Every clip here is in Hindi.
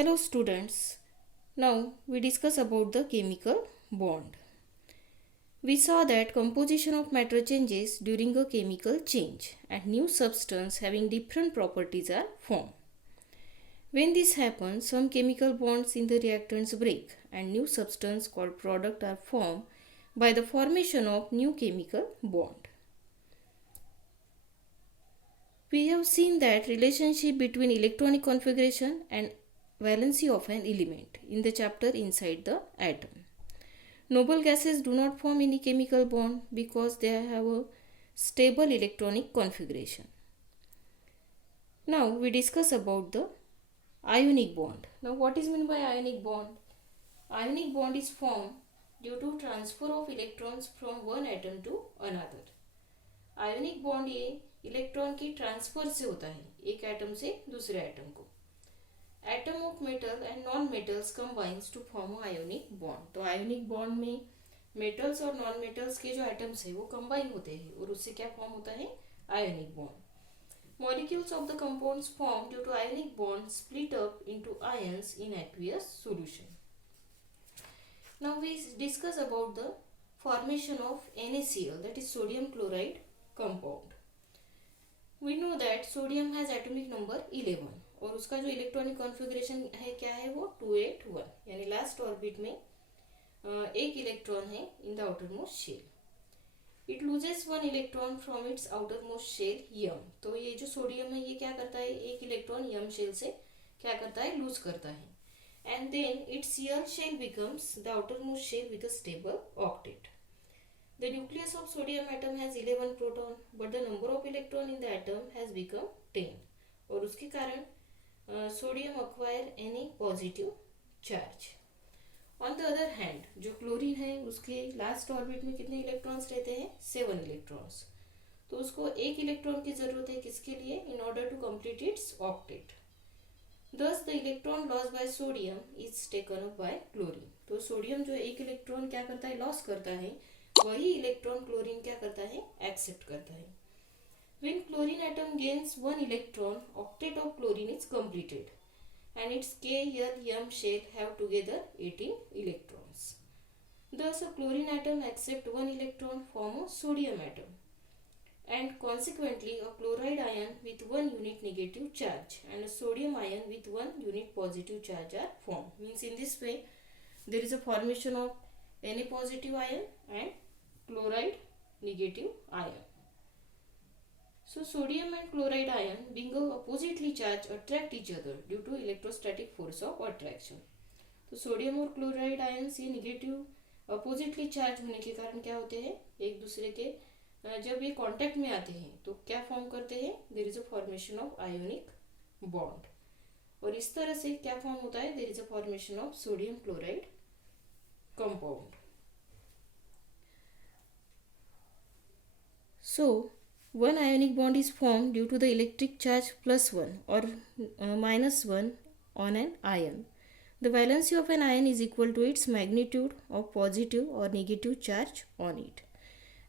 Hello students. Now we discuss about the chemical bond. We saw that composition of matter changes during a chemical change and new substance having different properties are formed. When this happens, some chemical bonds in the reactants break and new substance called product are formed by the formation of new chemical bond. We have seen that relationship between electronic configuration and valency of an element in the chapter Inside the Atom. Noble gases do not form any chemical bond because they have a stable electronic configuration. Now we discuss about the ionic bond. Now what is meant by ionic bond? Ionic bond is formed due to transfer of electrons from one atom to another. Ionic bond ये इलेक्ट्रॉन की ट्रांसफर से होता है एक एटम से दूसरे एटम को. Atom of metal and non metals combines to form ionic bond. तो आयोनिक बॉन्ड में मेटल्स और नॉन मेटल्स के जो एटम्स है वो कंबाइन होते हैं और उससे क्या फॉर्म होता है ionic bond. Molecules of the compounds formed due to ionic bonds split up into ions in aqueous solution. Now we discuss about the formation of NaCl, that is sodium chloride compound. We know that sodium has atomic number 11 और उसका जो इलेक्ट्रॉनिक कॉन्फ़िगरेशन है क्या है वो 281, यानी लास्ट ऑर्बिट में एक इलेक्ट्रॉन है in the outermost shell. It loses one electron from its outermost shell यम. तो ये जो सोडियम है ये क्या करता है एक इलेक्ट्रॉन यम शेल से क्या करता है लूज करता है. And then its L shell becomes the outermost shell with a stable octet. The nucleus of sodium atom has 11 proton, but the number of electron in the atom has become 10. और उसके कारण sodium acquire any positive charge. On the other hand, जो क्लोरीन है उसके लास्ट ऑर्बिट में कितने इलेक्ट्रॉन्स रहते हैं 7 इलेक्ट्रॉन्स. तो उसको एक इलेक्ट्रॉन की जरूरत है किसके लिए in order to complete its octet. Thus the electron lost by sodium is taken up by chlorine. तो सोडियम जो एक इलेक्ट्रॉन क्या करता है लॉस करता है वही इलेक्ट्रॉन क्लोरीन क्या करता है एक्सेप्ट करता है. When chlorine atom gains one electron, octet of chlorine is completed and its K, L, M shell have together 18 electrons. Thus a chlorine atom accept one electron from a sodium atom and consequently a chloride ion with one unit negative charge and a sodium ion with one unit positive charge are formed. Means in this way there is a formation of Na positive ion and chloride negative ion. So sodium and chloride ion being oppositely charged attract each other due to electrostatic force of attraction. तो सोडियम और क्लोराइड आयन्स ये निगेटिव अपोजिटली चार्ज होने के कारण क्या होते हैं एक दूसरे के जब ये कांटेक्ट में आते हैं तो क्या फॉर्म करते हैं there is a formation of ionic bond. और इस तरह से क्या फॉर्म होता है there is a formation of sodium chloride compound. So, one ionic bond is formed due to the electric charge +1 or -1 on an ion. The valency of an ion is equal to its magnitude of positive or negative charge on it.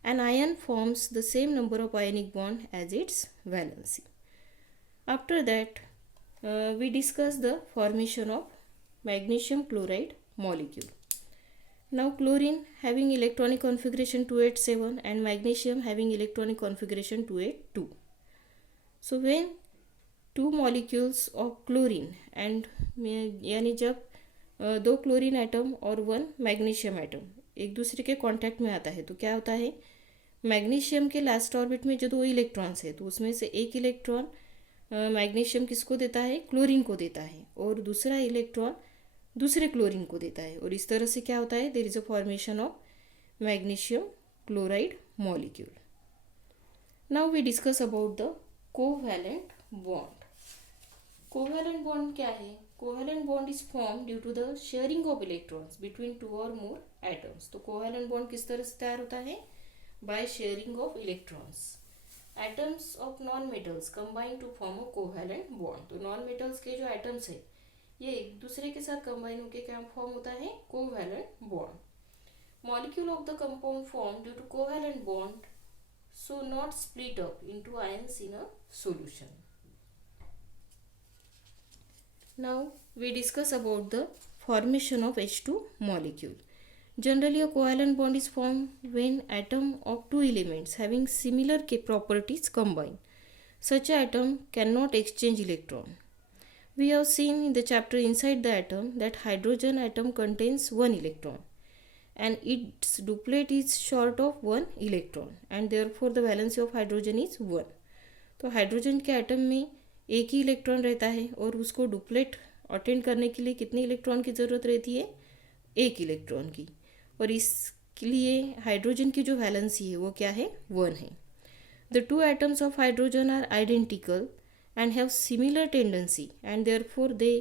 An ion forms the same number of ionic bond as its valency. After that, we discuss the formation of magnesium chloride molecule. Now chlorine having electronic configuration 287 and magnesium having electronic configuration 282. So when two molecules of chlorine and यानी जब दो क्लोरीन एटम और वन मैग्नीशियम एटम एक दूसरे के कांटेक्ट में आता है तो क्या होता है मैग्नीशियम के लास्ट ऑर्बिट में जो दो इलेक्ट्रॉन्स है तो उसमें से एक इलेक्ट्रॉन मैग्नीशियम किसको देता है क्लोरीन को देता है और दूसरा इलेक्ट्रॉन दूसरे क्लोरीन को देता है और इस तरह से क्या होता है there is a formation of magnesium chloride molecule. Now we discuss about the covalent bond. Covalent bond क्या है covalent bond is form due to the sharing of electrons between two or more atoms. तो कोवैलेंट बॉन्ड किस तरह से तैयार होता है by sharing of electrons. Atoms of non metals combine to form a covalent bond. तो नॉन मेटल्स के जो एटम्स है ये एक दूसरे के साथ कंबाइन होकर क्या फॉर्म होता है covalent bond. Molecule of the compound form due to covalent bond so not split up into ions in a solution. Now we discuss about the formation of H2 molecule. Generally, a covalent bond is formed when atom of two elements having similar properties combine. Such an atom cannot exchange electron. We have seen in the chapter Inside the Atom that hydrogen atom contains one electron and its duplet is short of one electron and therefore the valency of hydrogen is 1. तो हाइड्रोजन के एटम में एक ही इलेक्ट्रॉन रहता है और उसको डुप्लेट अटेंड करने के लिए कितने इलेक्ट्रॉन की ज़रूरत रहती है? एक इलेक्ट्रॉन की. और इसके लिए हाइड्रोजन की जो वैलेंसी है वो क्या है? 1 है. The two atoms of hydrogen are identical and have similar tendency and therefore they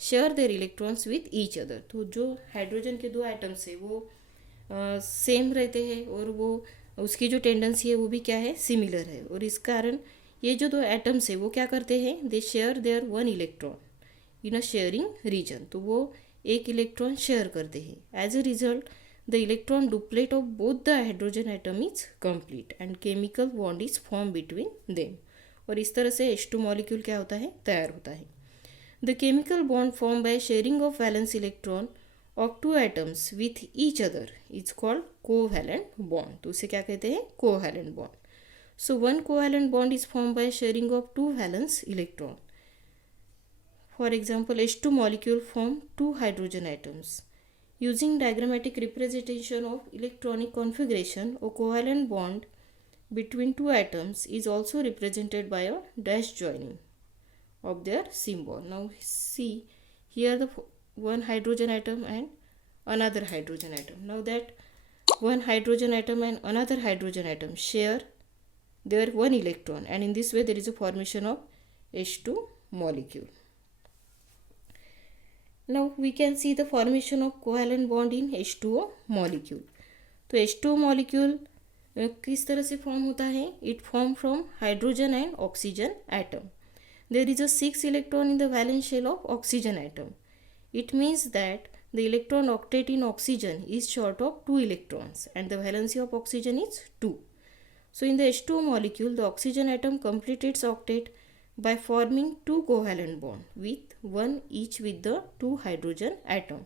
share their electrons with each other. तो जो हाइड्रोजन के दो एटम्स है वो सेम रहते हैं और वो उसकी जो टेंडेंसी है वो भी क्या है? सिमिलर है. और इस कारण ये जो दो एटम्स है वो क्या करते हैं? They share their one electron in a sharing region. तो वो एक इलेक्ट्रॉन शेयर करते हैं. As a result the electron duplet of both the hydrogen atom is complete and chemical bond is form between them. और इस तरह से H2 मॉलिक्यूल क्या होता है? तैयार होता है. The chemical bond form by sharing of valence electron of two atoms with each other is called covalent bond. तो उसे क्या कहते हैं? Covalent bond. So one covalent bond is formed by sharing of two valence electron. For example, H2 molecule form two hydrogen atoms. Using diagrammatic representation of electronic configuration, a covalent bond between two atoms is also represented by a dash joining of their symbol. Now see here the one hydrogen atom and another hydrogen atom. Now that one hydrogen atom and another hydrogen atom share there one electron and in this way there is a formation of H2 molecule. Now we can see the formation of covalent bond in H2O molecule. तो H2O molecule किस तरह से फॉर्म होता है? It form from hydrogen and oxygen atom. There is a 6 electron in the valence shell of oxygen atom. It means that the electron octet in oxygen is short of 2 electrons and the valency of oxygen is 2. So in the H2O molecule, the oxygen atom completes its octet by forming two covalent bonds with one each with the two hydrogen atom.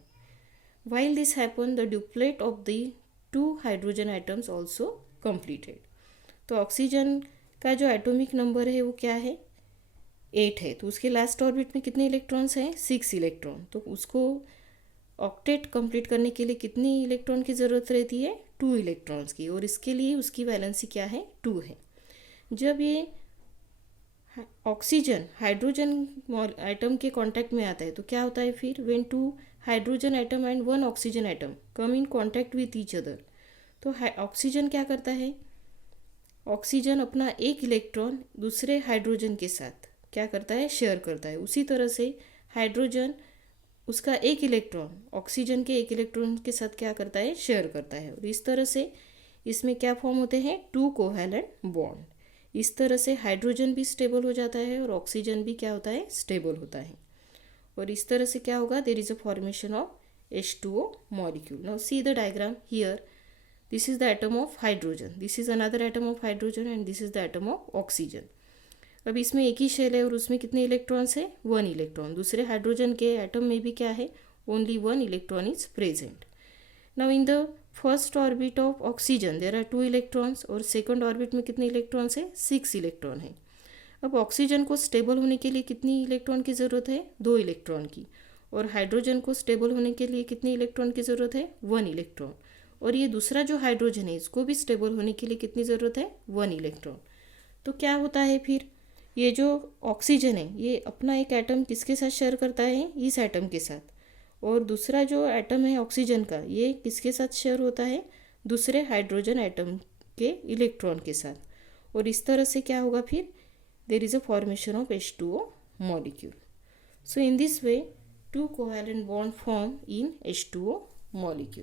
While this happens, the duplet of the two hydrogen atoms also completed. तो ऑक्सीजन का जो एटॉमिक नंबर है वो क्या है? 8 है. तो उसके लास्ट ऑर्बिट में कितने इलेक्ट्रॉन्स हैं? 6 इलेक्ट्रॉन. तो उसको ऑक्टेट कंप्लीट करने के लिए कितनी इलेक्ट्रॉन की ज़रूरत रहती है? 2 इलेक्ट्रॉन्स की. और इसके लिए उसकी वैलेंसी क्या है? 2 है. जब ये ऑक्सीजन हाइड्रोजन एटम के कांटेक्ट में आता है तो क्या होता है फिर? When two hydrogen atom and one oxygen atom come in contact with each other, तो ऑक्सीजन क्या करता है? ऑक्सीजन अपना एक इलेक्ट्रॉन दूसरे हाइड्रोजन के साथ क्या करता है? शेयर करता है. उसी तरह से हाइड्रोजन उसका एक इलेक्ट्रॉन ऑक्सीजन के एक इलेक्ट्रॉन के साथ क्या करता है? शेयर करता है. और इस तरह से इसमें क्या फॉर्म होते हैं? 2 कोवैलेंट बॉन्ड. इस तरह से हाइड्रोजन भी स्टेबल हो जाता है और ऑक्सीजन भी क्या होता है? स्टेबल होता है. और इस तरह से क्या होगा? There is a formation of H2O molecule. Now see the diagram here. This is the atom of hydrogen. This is another atom of hydrogen and this is the atom of oxygen. अब इसमें एक ही शेल है और उसमें कितने इलेक्ट्रॉन्स है? 1 इलेक्ट्रॉन. दूसरे हाइड्रोजन के एटम में भी क्या है? Only 1 electron is present. Now in the first orbit of oxygen there are 2 electrons और सेकंड ऑर्बिट में कितने इलेक्ट्रॉन्स है? 6 इलेक्ट्रॉन है. अब ऑक्सीजन को स्टेबल होने के लिए कितनी इलेक्ट्रॉन की ज़रूरत है? 2 इलेक्ट्रॉन की. और हाइड्रोजन को स्टेबल होने के लिए कितने इलेक्ट्रॉन की ज़रूरत है? 1 इलेक्ट्रॉन. और ये दूसरा जो हाइड्रोजन है इसको भी स्टेबल होने के लिए कितनी ज़रूरत है? 1 इलेक्ट्रॉन. तो क्या होता है फिर? ये जो ऑक्सीजन है ये अपना एक एटम किसके साथ शेयर करता है? इस एटम के साथ. और दूसरा जो एटम है ऑक्सीजन का ये किसके साथ शेयर होता है? दूसरे हाइड्रोजन एटम के इलेक्ट्रॉन के साथ. और इस तरह से क्या होगा फिर? There is a formation of H2O molecule. So in this way 2 covalent bond form in H2O molecule.